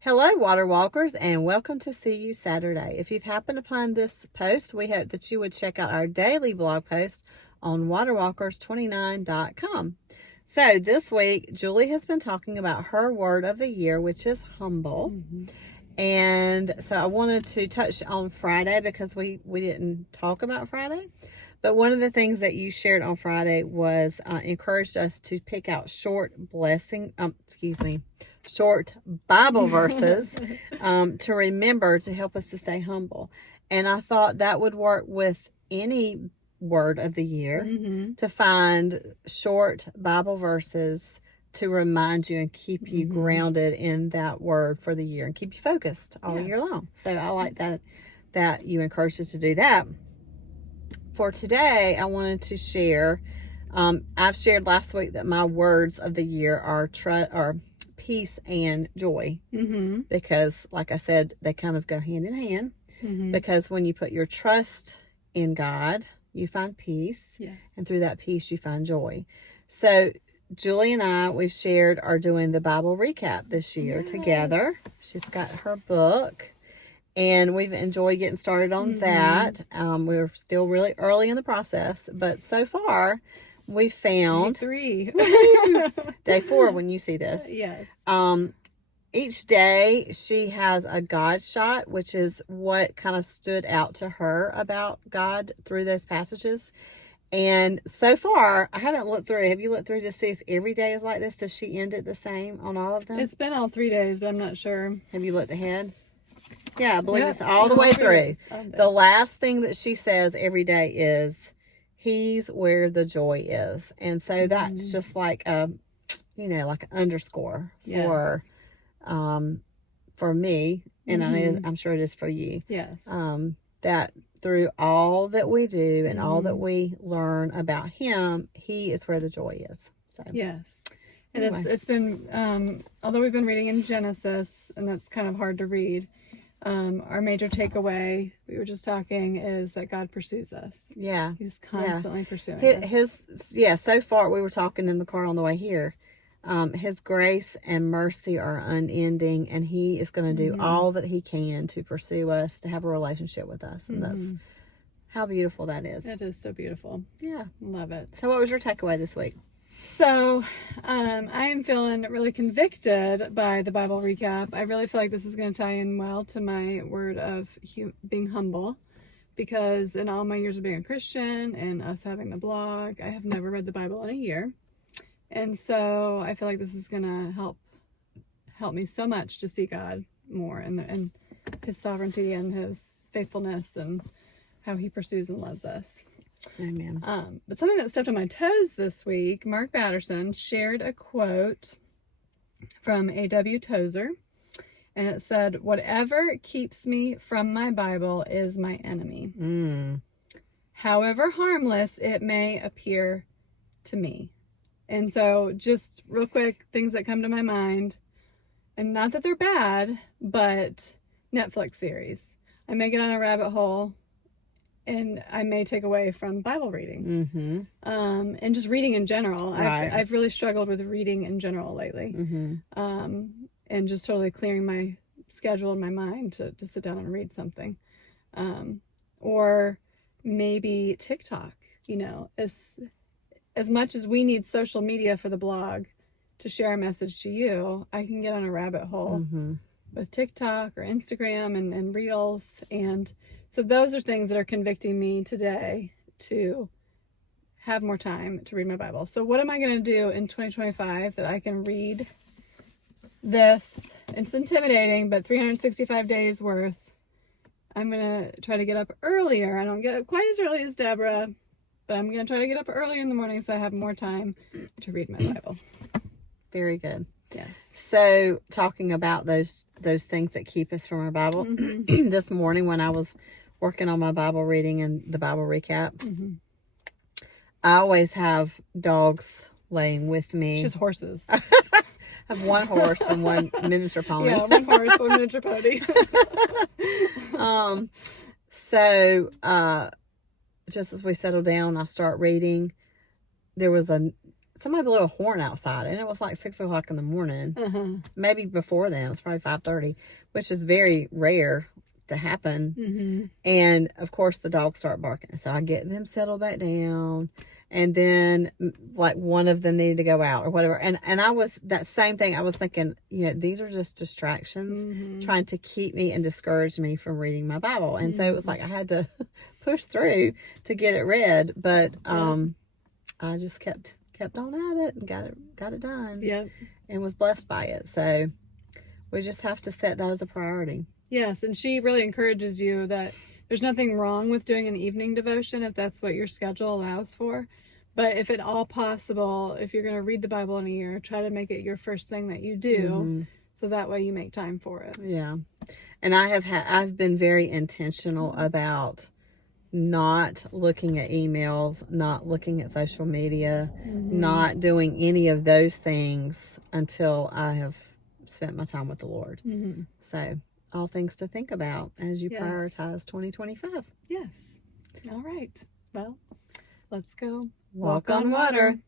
Hello, Water Walkers, and welcome to See You Saturday. If you've happened upon this post, we hope that you would check out our daily blog post on waterwalkers29.com. So this week, Julie has been talking about her word of the year, which is humble. And so I wanted to touch on Friday because we didn't talk about Friday. But one of the things that you shared on Friday was encouraged us to pick out short Bible verses to remember to help us to stay humble. And I thought that would work with any word of the year to find short Bible verses to remind you and keep you grounded in that word for the year and keep you focused all year long. So I like that you encouraged us to do that. For today, I wanted to share, I've shared last week that my words of the year are peace and joy. Because, like I said, they kind of go hand in hand. Because when you put your trust in God, you find peace. And through that peace, you find joy. So Julie and I, are doing the Bible recap this year together. She's got her book. And we've enjoyed getting started on that. We're still really early in the process, but so far we found Day 3. Day 4 when you see this. Each day she has a God shot, which is what kind of stood out to her about God through those passages. And so far, I haven't looked through. Have you looked through to see if every day is like this? Does she end it the same on all of them? It's been all 3 days, but I'm not sure. Have you looked ahead? Yeah, I believe it's all the way through. The last thing that she says every day is, He's where the joy is. And so that's just like like an underscore for me, and I'm sure it is for you. That through all that we do and all that we learn about Him, He is where the joy is. So and anyway. It's been although we've been reading in Genesis, and that's kind of hard to read. Our major takeaway, we were just talking, is that God pursues us. He's constantly pursuing us. So far, we were talking in the car on the way here. His grace and mercy are unending, and He is going to do all that He can to pursue us, to have a relationship with us. And that's how beautiful that is. It is so beautiful. Love it. So what was your takeaway this week? So, I am feeling really convicted by the Bible recap. I really feel like this is going to tie in well to my word of being humble, because in all my years of being a Christian and us having the blog, I have never read the Bible in a year. And so I feel like this is going to help me so much to see God more and His sovereignty and His faithfulness and how He pursues and loves us. Amen. But something that stepped on my toes this week, Mark Batterson shared a quote from A.W. Tozer, and it said, "Whatever keeps me from my Bible is my enemy, however harmless it may appear to me." And so just real quick, things that come to my mind, and not that they're bad, but Netflix series. I may get on a rabbit hole, and I may take away from Bible reading, and just reading in general. I've really struggled with reading in general lately, and just totally clearing my schedule in my mind to sit down and read something, or maybe TikTok. As much as we need social media for the blog to share a message to you, I can get on a rabbit hole with TikTok or Instagram and Reels. And so those are things that are convicting me today to have more time to read my Bible. So what am I going to do in 2025 that I can read this? It's intimidating, but 365 days worth. I'm going to try to get up earlier. I don't get up quite as early as Deborah, but I'm going to try to get up earlier in the morning so I have more time to read my Bible. Very good. Yes. So talking about those things that keep us from our Bible, this morning when I was working on my Bible reading and the Bible recap, I always have dogs laying with me. Just horses. I have one horse and one miniature pony. Yeah, one horse, one miniature pony. So just as we settle down, I start reading. There was somebody blew a horn outside, and it was like 6:00 in the morning. Uh-huh. Maybe before then, it was probably 5:30, which is very rare to happen. Mm-hmm. And of course, the dogs start barking, so I get them settled back down. And then, like, one of them needed to go out or whatever. And I was, that same thing, I was thinking, these are just distractions trying to keep me and discourage me from reading my Bible. And so it was like I had to push through to get it read. But I just kept on at it and got it done. Yep. And was blessed by it. So we just have to set that as a priority. Yes, and she really encourages you that there's nothing wrong with doing an evening devotion if that's what your schedule allows for. But if at all possible, if you're going to read the Bible in a year, try to make it your first thing that you do, so that way you make time for it. Yeah. And I've been very intentional about not looking at emails, not looking at social media, not doing any of those things until I have spent my time with the Lord. So, all things to think about as you prioritize 2025. Yes. All right. Well, let's go Walk on water.